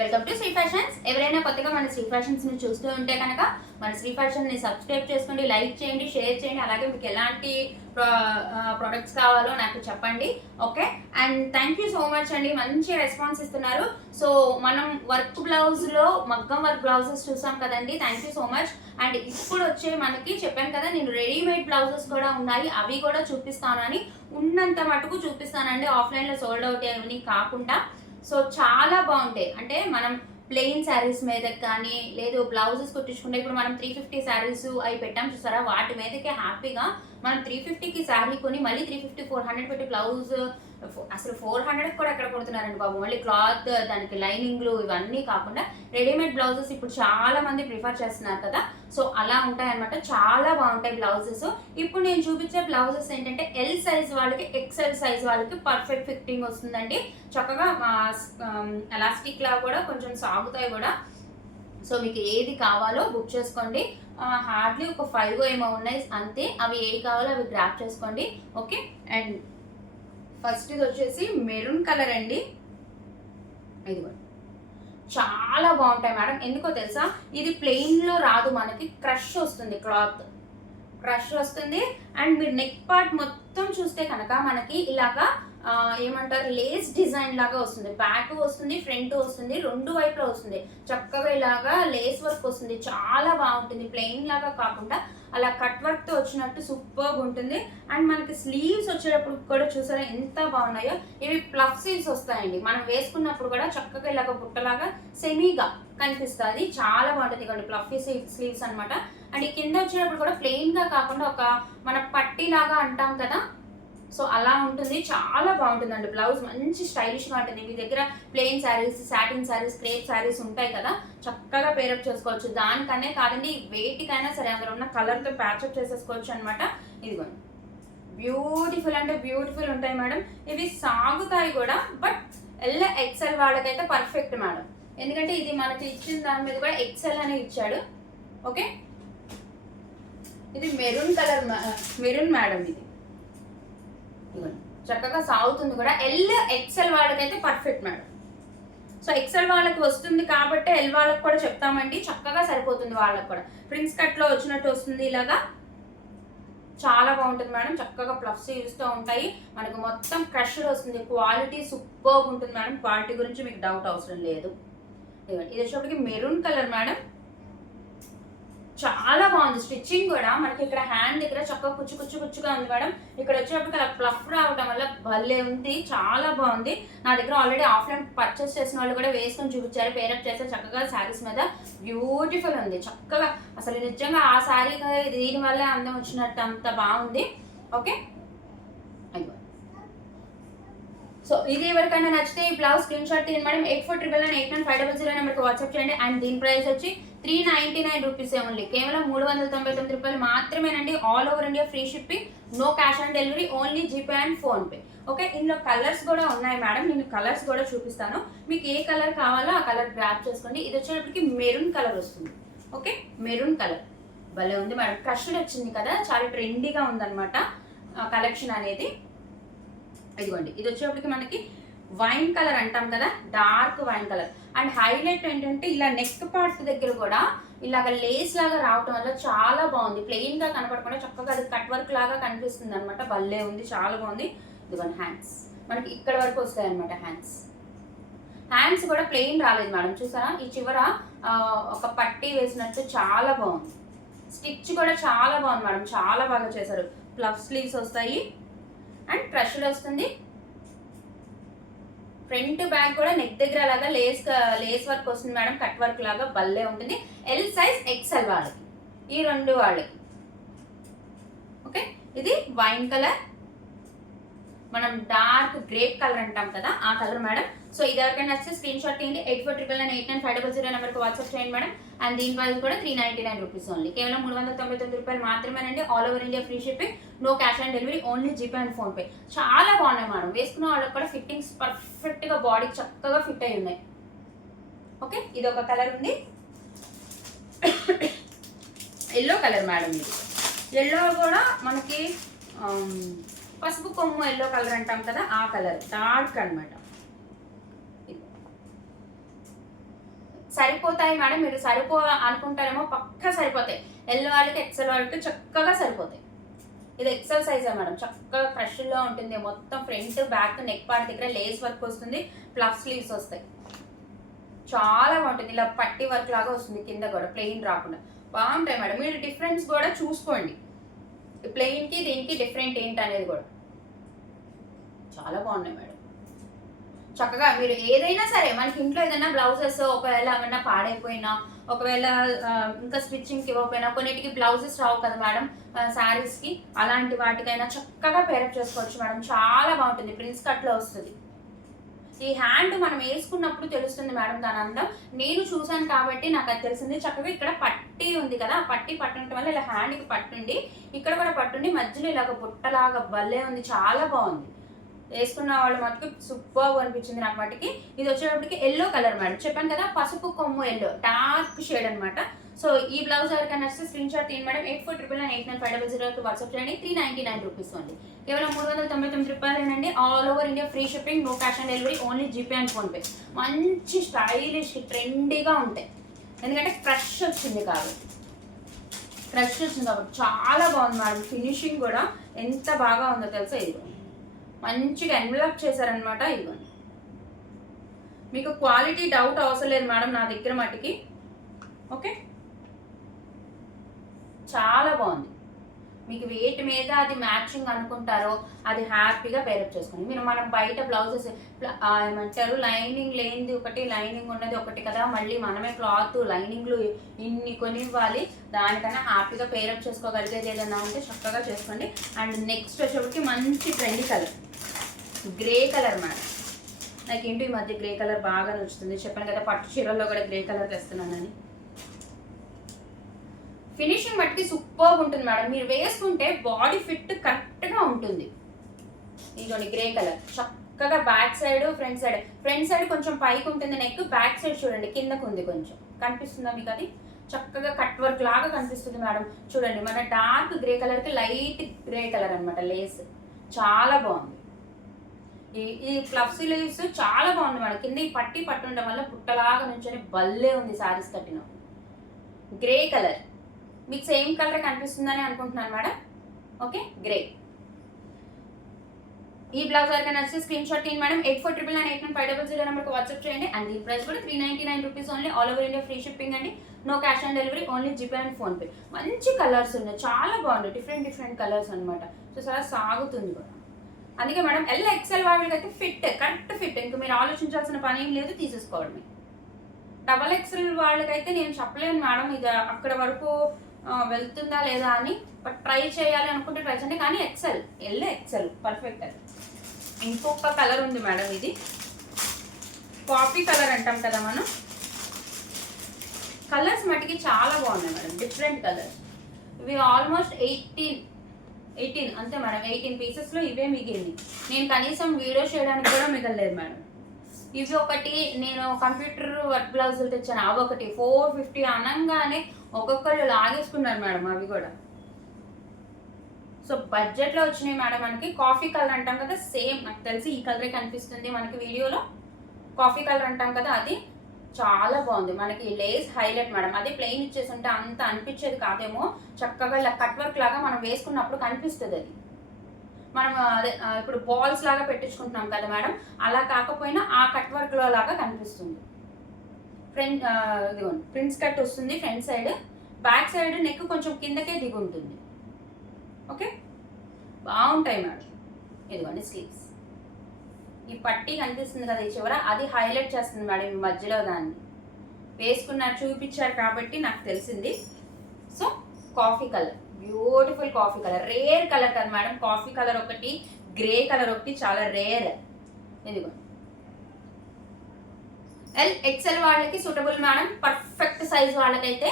Welcome to Shri fashions. ఎవరైనా కొత్తగా మన శ్రీ ఫ్యాషన్స్ ని చూస్తూ ఉంటే కనుక మన శ్రీ ఫ్యాషన్ ని సబ్స్క్రైబ్ చేసుకోండి, లైక్ చేయండి, షేర్ చేయండి. అలాగే మీకు ఎలాంటి ప్రొడక్ట్స్ కావాలో నాకు చెప్పండి. Okay, and thank you so much అండి, మంచి రెస్పాన్స్ ఇస్తున్నారు. సో మనం వర్క్ బ్లౌజ్ లో మగ్గం వర్క్ బ్లౌజెస్ చూసాం కదండి, thank you so much. And ఇప్పుడు వచ్చే మనకి చెప్పాను కదా, నేను రెడీమేడ్ బ్లౌజెస్ కూడా ఉన్నాయి, అవి కూడా చూపిస్తాను అని, ఉన్నంత మటుకు చూపిస్తానండి. ఆఫ్లైన్ లో సోల్డ్ అవుట్ అవన్నీ కాకుండా. సో చాలా బాగుంటాయి. అంటే మనం ప్లెయిన్ శారీస్ మీద కానీ లేదు బ్లౌజెస్ కుట్టించుకుంటే, ఇప్పుడు మనం 350 శారీస్ అవి పెట్టాం చూసారా, వాటి మీదకి హ్యాపీగా మనం 350కి శారీ కొని మళ్ళీ 350 400 పెట్టి బ్లౌజ్, అసలు 400 కూడా ఎక్కడ కొడుతున్నారండి బాబు. మళ్ళీ క్లాత్, దానికి లైనింగ్లు ఇవన్నీ కాకుండా రెడీమేడ్ బ్లౌజెస్ ఇప్పుడు చాలా మంది ప్రిఫర్ చేస్తున్నారు కదా. సో అలా ఉంటాయి అనమాట, చాలా బాగుంటాయి బ్లౌజెస్. ఇప్పుడు నేను చూపించే బ్లౌజెస్ ఏంటంటే ఎల్ సైజ్ వాళ్ళకి, ఎక్స్ఎల్ సైజ్ వాళ్ళకి పర్ఫెక్ట్ ఫిట్టింగ్ వస్తుందండి. చక్కగా ఎలాస్టిక్ లా కూడా కొంచెం సాగుతాయి కూడా. సో మీకు ఏది కావాలో బుక్ చేసుకోండి. హార్డ్లీ ఒక 5 ఏమో ఉన్నాయి అంతే, అవి ఏవి కావాలో అవి గ్రాప్ చేసుకోండి. ఓకే, అండ్ ఫస్ట్ ఇది వచ్చేసి మెరూన్ కలర్ అండి. ఇదిగో చాలా బాగుంటాయి మేడం. ఎందుకో తెలుసా, ఇది ప్లెయిన్ లో రాదు, మనకి క్రష్ వస్తుంది, క్లాత్ క్రష్ వస్తుంది. అండ్ మీరు నెక్ పార్ట్ మొత్తం చూస్తే కనుక మనకి ఇలాగా ఏమంటారు, లేస్ డిజైన్ లాగా వస్తుంది. బ్యాక్ వస్తుంది, ఫ్రంట్ వస్తుంది, రెండు వైపులో వస్తుంది. చక్కగా ఇలాగా లేస్ వర్క్ వస్తుంది, చాలా బాగుంటుంది. ప్లెయిన్ లాగా కాకుండా అలా కట్ వర్క్ తో వచ్చినట్టు సూపర్ ఉంటుంది. అండ్ మనకి స్లీవ్స్ వచ్చేటప్పుడు కూడా చూసారా ఎంత బాగున్నాయో. ఇవి ప్లఫ్ స్లీవ్స్ వస్తాయండి, మనం వేసుకున్నప్పుడు కూడా చక్కగా ఇలాగ బుట్టలాగా సెమీగా కనిపిస్తుంది, చాలా బాగుంటుంది. ఇక్కడ ప్లఫీ స్లీవ్స్ అనమాట. అండ్ ఈ కింద వచ్చేటప్పుడు కూడా ప్లెయిన్ గా కాకుండా ఒక మన పట్టీ లాగా అంటాం కదా, సో అలా ఉంటుంది, చాలా బాగుంటుందండి. బ్లౌజ్ మంచి స్టైలిష్గా ఉంటుంది. మీ దగ్గర plain saris, satin saris, crepe saris ఉంటాయి కదా, చక్కగా పేరప్ చేసుకోవచ్చు. దానికనే కాదండి, వేటికైనా సరే అందులో ఉన్న కలర్తో ప్యాచప్ చేసేసుకోవచ్చు అనమాట. ఇదిగోండి, బ్యూటిఫుల్ అంటే బ్యూటిఫుల్ ఉంటాయి మేడం. ఇవి సాగుతాయి కూడా, బట్ ఎల్ ఎక్సెల్ వాళ్ళకైతే పర్ఫెక్ట్ మేడం. ఎందుకంటే ఇది మనకి ఇచ్చిన దాని మీద కూడా ఎక్సెల్ అనే ఇచ్చాడు. ఓకే, ఇది మెరూన్ కలర్, మెరూన్ మేడం. ఇది చక్కగా సాగుతుంది కూడా. ఎల్ ఎక్సెల్ వాళ్ళకైతే పర్ఫెక్ట్ మేడం. సో ఎక్సెల్ వాళ్ళకి వస్తుంది కాబట్టి ఎల్ వాళ్ళకి కూడా చెప్తామండి, చక్కగా సరిపోతుంది వాళ్ళకి కూడా. ప్రిన్స్ కట్ లో వచ్చినట్టు వస్తుంది, ఇలాగా చాలా బాగుంటుంది మేడం. చక్కగా ప్లఫ్స్ యూస్తో ఉంటాయి, మనకు మొత్తం క్రష్డ్ వస్తుంది. క్వాలిటీ సూపర్ ఉంటుంది మేడం, క్వాలిటీ గురించి మీకు డౌట్ అవసరం లేదు. ఇది వచ్చేప్పటికి మెరూన్ కలర్ మేడం, చాలా బాగుంది. స్టిచ్చింగ్ కూడా మనకి ఇక్కడ హ్యాండ్ దగ్గర చక్కగా కుచ్చుగా ఉంది మేడం. ఇక్కడ వచ్చేటప్పుడు అలా ప్లఫ్ రావడం వల్ల భలే ఉంది, చాలా బాగుంది. నా దగ్గర ఆల్రెడీ ఆఫ్లైన్ పర్చేస్ చేసిన వాళ్ళు కూడా వేసుకొని చూపించారు, పేరప్ చేస్తే చక్కగా శారీస్ మీద బ్యూటిఫుల్ ఉంది. చక్కగా అసలు నిజంగా ఆ శారీ దీని వల్లే అందం వచ్చినట్టు అంత బాగుంది. ఓకే, అయ్యో. సో ఇది ఎవరికైనా నచ్చితే ఈ బ్లౌజ్ స్క్రీన్ షాట్ తీయండి మేడం. 8499899500 నెంబర్కి వాట్సాప్ చేయండి. అండ్ దీని ప్రైస్ వచ్చి 399 రూపీస్ ఓన్లీ, కేవలం 399 రూపాయలు మాత్రమేనండి. All over India free shipping, no cash on delivery, only GPay and PhonePe. Okay, ఇందులో కలర్స్ కూడా ఉన్నాయి మేడం, నేను కలర్స్ కూడా చూపిస్తాను. మీకు ఏ కలర్ కావాలో ఆ కలర్ గ్రాప్ చేసుకోండి. ఇది వచ్చేటప్పటికి మెరూన్ కలర్ వస్తుంది. ఓకే, మెరూన్ కలర్ భలే ఉంది మేడం. క్రష్డ్ వచ్చింది కదా, చాలా ట్రెండీగా ఉందన్నమాట కలెక్షన్ అనేది. ఇదిగోండి, ఇది వచ్చేప్పటికి మనకి వైన్ కలర్ అంటాం కదా, dark wine colour. And highlight ఏంటంటే ఇలా నెక్ పార్ట్ దగ్గర కూడా ఇలాగ లేస్ లాగా రావటం వల్ల చాలా బాగుంది. ప్లెయిన్ గా కనపడకుండా చక్కగా అది కట్ వర్క్ లాగా కనిపిస్తుంది అనమాట, భలే ఉంది, చాలా బాగుంది. ఇదిగోండి హ్యాండ్స్ మనకి ఇక్కడ వరకు వస్తాయి అనమాట. హ్యాండ్స్ కూడా ప్లెయిన్ రాలేదు మేడం, చూసారా ఈ చివర ఒక పట్టీ వేసినట్టు చాలా బాగుంది. స్టిచ్ కూడా చాలా బాగుంది మేడం, చాలా బాగా చేశారు. ప్లఫ్ స్లీవ్స్ వస్తాయి అండ్ క్రష్డ్ వస్తుంది. ఫ్రంట్ బ్యాక్ కూడా నెక్ దగ్గర లాగా లేస్ వర్క్ వస్తుంది మేడం, కట్ వర్క్ లాగా భలే ఉంటుంది. ఎల్ సైజ్ ఎక్స్ఎల్ వాళ్ళకి, ఈ రెండు వాళ్ళకి. ఓకే, ఇది వైన్ కలర్, మనం డార్క్ గ్రేప్ కలర్ అంటాం కదా ఆ కలర్ మేడం. సో ఇది ఎవరికైనా నచ్చితే స్క్రీన్ షాట్ తీయండి. 8499899500 నెంబర్కి వాట్సాప్ చేయండి మేడం. అండ్ దీని ప్రైస్ కూడా 399 రూపీస్ ఓన్లీ, కేవలం 399 రూపాయలు మాత్రమేనండి. All over India free shipping, no cash on delivery, only GPay and PhonePe. చాలా బాగున్నాయి మేడం, వేసుకున్న వాళ్ళకి కూడా ఫిట్టింగ్స్ పర్ఫెక్ట్ గా బాడీకి చక్కగా ఫిట్ అయి ఉన్నాయి. ఓకే, ఇది ఒక కలర్ ఉంది, ఎల్లో కలర్ మేడం. ఇది ఎల్లో కూడా మనకి పసుపు కొమ్ము ఎల్లో కలర్ అంటాం కదా ఆ కలర్, డార్క్ అనమాట. సరిపోతాయి మేడం. మీరు అనుకుంటారేమో, పక్కా సరిపోతాయి. ఎల్ వాళ్ళకి ఎక్సెల్ వాళ్ళకి చక్కగా సరిపోతాయి. ఇది ఎక్సెల్ సైజే మేడం, చక్కగా క్రష్లో ఉంటుంది. మొత్తం ఫ్రంట్ బ్యాక్ నెక్ పార్ట్ దగ్గర లేస్ వర్క్ వస్తుంది, ప్లస్ స్లీవ్స్ వస్తాయి. చాలా బాగుంటుంది. ఇలా పట్టి వర్క్ లాగా వస్తుంది, కింద కూడా ప్లెయిన్ రాకుండా బాగుంటాయి మేడం. మీరు డిఫరెన్స్ కూడా చూసుకోండి, ప్లెయిన్కి దీనికి డిఫరెంట్ ఏంటి అనేది కూడా. చాలా బాగున్నాయి మేడం. చక్కగా మీరు ఏదైనా సరే, మనకి ఇంట్లో ఏదైనా బ్లౌజెస్ ఒకవేళ ఏమైనా పాడైపోయినా, ఒకవేళ ఇంకా స్టిచ్చింగ్కి ఇవ్వకపోయినా, కొన్నిటికి బ్లౌజెస్ రావు కదా మేడం శారీస్కి, అలాంటి వాటికైనా చక్కగా పేరప్ చేసుకోవచ్చు మేడం. చాలా బాగుంటుంది, ప్రిన్స్ కట్లో వస్తుంది. ఈ హ్యాండ్ మనం వేసుకున్నప్పుడు తెలుస్తుంది మేడం దాని అందం. నేను చూసాను కాబట్టి నాకు అది తెలిసింది. చక్కగా ఇక్కడ పట్టి ఉంది కదా, పట్టి పట్టడం వల్ల ఇలా హ్యాండ్కి పట్టుండి, ఇక్కడ కూడా పట్టుండి, మధ్యలో ఇలాగ బుట్టలాగా భలే ఉంది, చాలా బాగుంది. వేసుకున్న వాళ్ళు మటుకు సూపర్ అనిపించింది నాకు మటుకి. ఇది వచ్చేటప్పటికి ఎల్లో కలర్ మేడం, చెప్పాను కదా పసుపు కొమ్ము ఎల్లో, డార్క్ షేడ్ అనమాట. సో ఈ బ్లౌజ్ ఎవరికైనా నచ్చితే స్క్రీన్ షాట్ తీయండి మేడం. 84998950 వాట్సాప్ చేయండి. 399 రూపీస్ ఓన్లీ, కేవలం 399 రూపాయలేనండి. All over India free shipping, no cash on delivery, only GPay and PhonePe. మంచి స్టైలిష్ ట్రెండీగా ఉంటాయి, ఎందుకంటే క్రష్ వచ్చింది కాబట్టి చాలా బాగుంది మేడం. ఫినిషింగ్ కూడా ఎంత బాగా ఉందో తెలుసా. ఇది మంచిగా ఎన్వలప్ చేశారనమాట. ఇదిగోండి, మీకు క్వాలిటీ డౌట్ అవసరం లేదు మేడం నా దగ్గర మటుకి. ఓకే, చాలా బాగుంది. మీకు వెయిట్ మీద అది మ్యాచింగ్ అనుకుంటారో అది హ్యాపీగా పేరప్ చేసుకోండి. మనం బయట బ్లౌజెస్ ఏమంటారు, లైనింగ్ లేనిది ఒకటి, లైనింగ్ ఉన్నది ఒకటి కదా, మళ్ళీ మనమే క్లాత్ లైనింగ్లు ఇన్ని కొనివ్వాలి. దానికన్నా హ్యాపీగా పేరప్ చేసుకోగలిగేది ఏదైనా ఉంటే చక్కగా చేసుకోండి. అండ్ నెక్స్ట్ వచ్చేప్పటికి మంచి trendy colour, grey colour madam. నాకు ఏంటి ఈ మధ్య గ్రే కలర్ బాగా నచ్చుతుంది. చెప్పాను కదా పట్టు చీరల్లో కూడా గ్రే కలర్ తెస్తున్నానని. ఫినిషింగ్ బట్టి సూపర్గా ఉంటుంది మేడం. మీరు వేసుకుంటే బాడీ ఫిట్ కరెక్ట్గా ఉంటుంది. ఇదిగోండి గ్రే కలర్, చక్కగా బ్యాక్ సైడ్ ఫ్రంట్ సైడ్ కొంచెం పైకి ఉంటుంది నెక్, బ్యాక్ సైడ్ చూడండి కిందకు ఉంది, కొంచెం కనిపిస్తుందా మీకు? అది చక్కగా కట్ వర్క్ లాగా కనిపిస్తుంది మేడం. చూడండి, మన డార్క్ గ్రే కలర్కి లైట్ గ్రే కలర్ అనమాట లేస్, చాలా బాగుంది. ఈ ఫ్లఫ్ స్లీవ్స్ చాలా బాగుంది మేడం. కింద ఈ పట్టి ఉండడం వల్ల పుట్టలాగా నుంచొని భలే ఉంది శారీస్ కట్టిన. గ్రే కలర్ మీకు సేమ్ కలర్ కనిపిస్తుందని అనుకుంటున్నాను మేడం. Okay, grey. ఈ బ్లౌజ్ వరకు నచ్చితే స్క్రీన్ షాట్ తీయండి మేడం. 84998950 నెంబర్కి వాట్సాప్ చేయండి. అండ్ దీని ప్రైస్ కూడా 399 rupees only, all over India free shipping అండి. No cash on delivery, only GPay and PhonePe. మంచి కలర్స్ ఉన్నాయి, చాలా బాగుంది, డిఫరెంట్ కలర్స్ అనమాట. సో చాలా సాగుతుంది కూడా. అందుకే మేడం ఎల్ ఎక్సెల్ వాళ్ళకి అయితే కరెక్ట్ ఫిట్, ఇంకా మీరు ఆలోచించాల్సిన పని ఏం లేదు, తీసేసుకోవడమే. డబల్ ఎక్సెల్ వాళ్ళకైతే నేను చెప్పలేను మేడం ఇది అక్కడ వరకు వెళ్తుందా లేదా అని, బట్ ట్రై చేయాలి అనుకుంటే ట్రై చేయండి. కానీ ఎక్సెల్ పర్ఫెక్ట్. అది ఇంకొక కలర్ ఉంది మేడం, ఇది కాఫీ కలర్ అంటాం కదా మనం. కలర్స్ మటుకి చాలా బాగున్నాయి మేడం, డిఫరెంట్ కలర్స్. ఇవి ఆల్మోస్ట్ 18 అంతే మేడం. 18 పీసెస్లో ఇవే మిగిలింది. నేను కనీసం వీడియో చేయడానికి కూడా మిగలలేదు మేడం. ఇవి ఒకటి నేను కంప్యూటర్ వర్క్ బ్లౌజులు తెచ్చాను, అవి ఒకటి 450 అనగానే ఒక్కొక్కళ్ళు లాగేసుకున్నారు మేడం అవి కూడా. సో బడ్జెట్లో వచ్చినాయి మేడం. మనకి కాఫీ కలర్ అంటాం కదా, సేమ్ నాకు తెలిసి ఈ కలరే కనిపిస్తుంది మనకి వీడియోలో. కాఫీ కలర్ అంటాం కదా, అది చాలా బాగుంది. మనకి లేస్ హైలైట్ మేడం. అది ప్లెయిన్ ఇచ్చేసి ఉంటే అంత అనిపించేది కాదేమో, చక్కగా ఇలా కట్ వర్క్ లాగా మనం వేసుకున్నప్పుడు కనిపిస్తుంది. అది మనం అదే ఇప్పుడు బాల్స్ లాగా పెట్టించుకుంటున్నాం కదా మేడం, అలా కాకపోయినా ఆ కట్ వర్క్లో లాగా కనిపిస్తుంది. ఇదిగోండి ప్రిన్స్ కట్ వస్తుంది front side, back side neck కొంచెం కిందకే దిగి ఉంటుంది. ఓకే, బాగుంటాయి మేడం. ఇదిగోండి స్లీవ్స్, ఈ పట్టీ కనిపిస్తుంది కదా ఈ చివర, అది హైలైట్ చేస్తుంది మేడం ఈ మధ్యలో. దాన్ని వేసుకున్నారు చూపించారు కాబట్టి నాకు తెలిసింది. So coffee colour, beautiful coffee colour, rare colour కదా మేడం. కాఫీ కలర్ ఒకటి, గ్రే కలర్ ఒకటి, చాలా రేర్. ఇదిగో ఎల్ ఎక్సెల్ వాళ్ళకి సూటబుల్ మేడం, పర్ఫెక్ట్ సైజ్ వాళ్ళకైతే.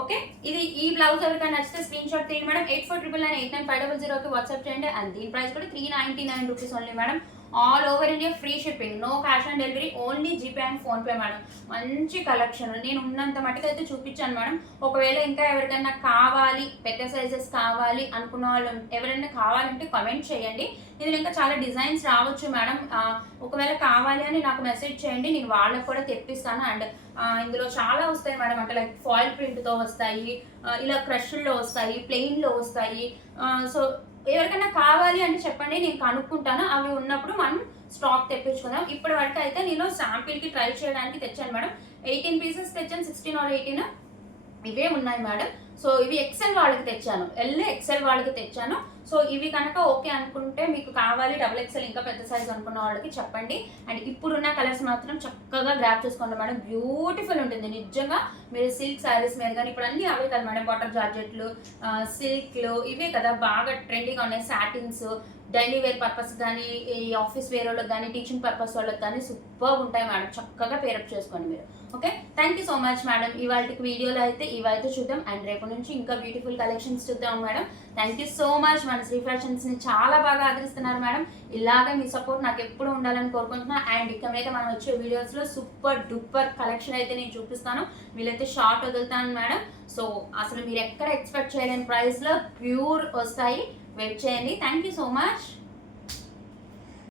ఓకే, ఇది ఈ బ్లౌజ్ ఎవరికైనా నచ్చితే స్క్రీన్ షాట్ తీయండి మేడం. 84998950కి వాట్సాప్ చేయండి. అండ్ దీని ప్రైస్ కూడా 399 rupees only madam, all over India free shipping, no cash on delivery, only GPay and PhonePe madam. మంచి కలెక్షన్ నేను ఉన్నంత మటుకు అయితే చూపించాను మేడం. ఒకవేళ ఇంకా ఎవరికైనా కావాలి, పెద్ద సైజెస్ కావాలి అనుకున్న వాళ్ళు ఎవరైనా కావాలంటే కామెంట్ చేయండి. ఇందులో ఇంకా చాలా డిజైన్స్ రావచ్చు మేడం. ఒకవేళ కావాలి అని నాకు మెసేజ్ చేయండి, నేను వాళ్ళకి కూడా తెప్పిస్తాను. అండ్ ఇందులో చాలా వస్తాయి మేడం, అంటే లైక్ ఫాయిల్ ప్రింట్తో వస్తాయి, ఇలా క్రష్లో వస్తాయి, ప్లెయిన్లో వస్తాయి. సో ఎవరికైనా కావాలి అని చెప్పండి, నేను కనుక్కుంటాను. అవి ఉన్నప్పుడు మనం స్టాక్ తెప్పించుకుందాం. ఇప్పటి వరకు అయితే నేను శాంపిల్కి ట్రై చేయడానికి తెచ్చాను మేడం. 18 పీసెస్ తెచ్చాను, 16 or 18 ఇవే ఉన్నాయి మేడం. సో ఇవి ఎక్సెల్ వాళ్ళకి తెచ్చాను, ఎక్సెల్ వాళ్ళకి తెచ్చాను. సో ఇవి కనుక ఓకే అనుకుంటే, మీకు కావాలి XXL ఇంకా పెద్ద సైజ్ అనుకున్న వాళ్ళకి చెప్పండి. అండ్ ఇప్పుడున్న కలర్స్ మాత్రం చక్కగా గ్రాప్ చేసుకోండి మేడం, బ్యూటిఫుల్ ఉంటుంది నిజంగా. మీరు సిల్క్ శారీస్ మీద కానీ, ఇప్పుడు అన్నీ అవే కదా మేడం, బటర్ జార్జెట్లు, సిల్క్లు ఇవే కదా బాగా ట్రెండింగ్గా ఉన్నాయి. సాటిన్స్ డైలీ వేర్ పర్పస్ కానీ, ఈ ఆఫీస్ వేర్ వాళ్ళకి కానీ, టీచింగ్ పర్పస్ వాళ్ళకి కానీ సూపర్ ఉంటాయి మేడం. చక్కగా పేరప్ చేసుకోండి మీరు. Okay, thank you so much madam. ఇవాళ వీడియోలో అయితే ఇవైతే చూద్దాం, అండ్ రేపు నుంచి ఇంకా బ్యూటిఫుల్ కలెక్షన్స్ చూద్దాం madam. Thank you so much. మన శ్రీ ఫ్యాషన్స్ని చాలా బాగా ఆదరిస్తున్నారు మేడం. ఇలాగే మీ సపోర్ట్ నాకు ఎప్పుడు ఉండాలని కోరుకుంటున్నా. అండ్ ఇక మీద మనం వచ్చే వీడియోస్లో సూపర్ డూపర్ కలెక్షన్ అయితే నేను చూపిస్తాను. వీళ్ళైతే షార్ట్ వదులుతాను మేడం. సో అసలు మీరు ఎక్కడ ఎక్స్పెక్ట్ చేయలేని ప్రైస్లో ప్యూర్ వస్తాయి. వెయిట్ చేయండి. Thank you so much.